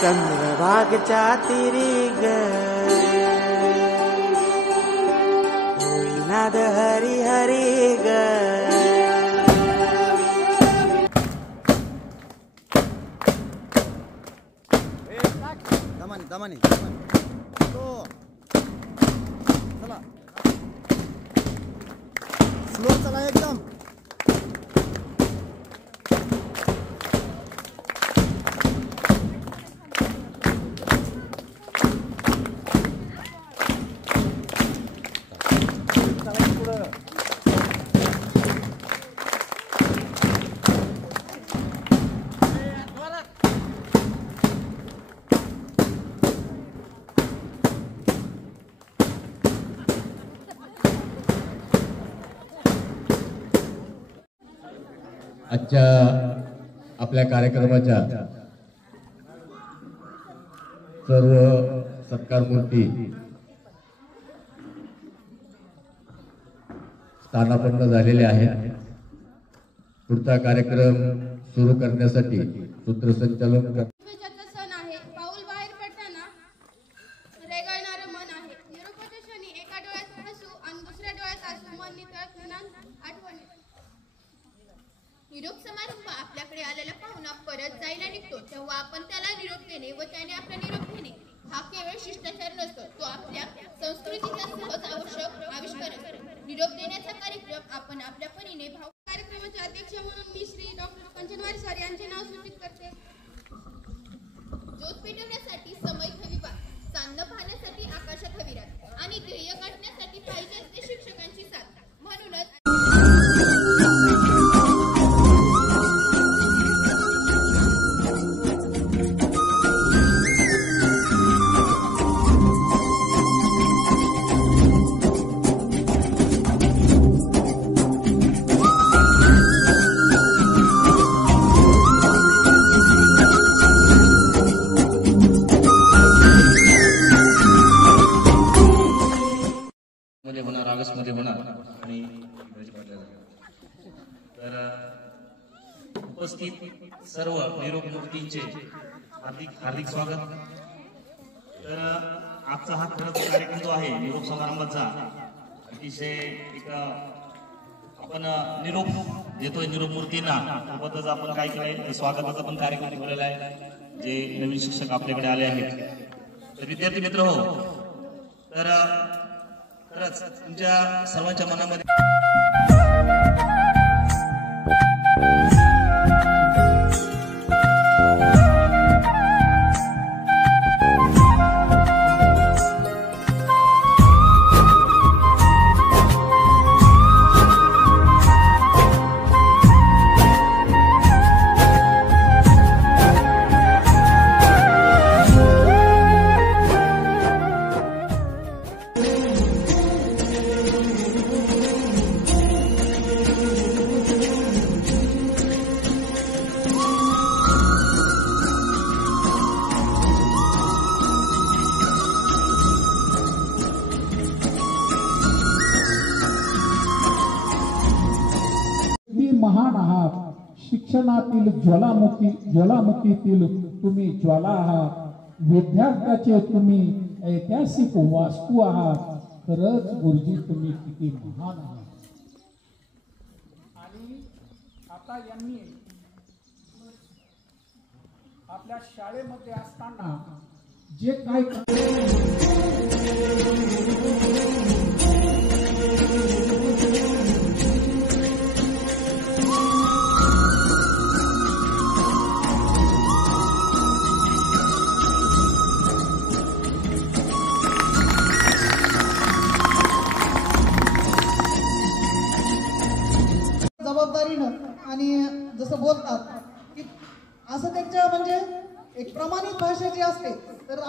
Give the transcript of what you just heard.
चंद्रभागच्या तिरी ग नाद हरी हरी ग दमानी चला स्लो चला एकदम आजच्या आपल्या कार्यक्रमाच्या सर्व सत्कार मूर्ती स्थानापन्न झालेले आहेत. पुढचा कार्यक्रम सुरू करण्यासाठी सूत्रसंचालन सण आहे. पाऊल बाहेर पडताना रेगाळणारं मन आहे. निरोपाच्या क्षणी एका डोळ्यात हसू आणि दुसऱ्या डोळ्यात आसू, मन नितळत आठवणी. निरोप समारंभ आपल्याकडे आलेला पाहुणा परत जायला निघतो तेव्हा आपण त्याला निरोप देणे व त्याने आपला निरोप घेणे हा केवळ शिष्टाचार नसतो, तो आपल्या संस्कृतीचा सहज आवश्यक आविष्कार असतो. निरोप देण्याचा कार्यक्रम आपण आपल्या परीने भाव. कार्यक्रमाचे अध्यक्ष म्हणून मी श्री डॉक्टर कंचनवारी सर यांचे नाव सूचित करते. ज्योत पेटवण्यासाठी समईत हवी वाट, चांदणं पाहण्यासाठी आकाशात हवी रात आणि ध्येय गाठण्यासाठी पाहिजे असते शिक्षकांची साथ. म्हणूनच मध्ये होणार आणि तर उपस्थित सर्व निरोप मूर्तींचे हार्दिक स्वागत. तर आजचा हा खरंच कार्यक्रम जो आहे निरोप समारंभाचा अतिशय एक आपण निरोप देतोय निरोप मूर्तींना. सोबतच आपण काय केलंय स्वागताचा पण कार्यक्रम ठेवलेला आहे. जे नवीन शिक्षक आपल्याकडे आले आहेत तर विद्यार्थी मित्र हो, तर खरंच तुमच्या सर्वांच्या मनामध्ये महान आहात. शिक्षणातील ज्वालामुखीतील तुम्ही ज्वाला आहात. विद्यार्थ्याचे तुम्ही ऐतिहासिक वास्तू आहात. खरंच गुरुजी तुम्ही किती महान आहात. आणि आता यांनी आपल्या शाळेमध्ये असताना जे काय जबाबदारीनं आणि जसं बोलतात की असं त्यांच्या म्हणजे एक प्रमाणित भाषा जी असते तर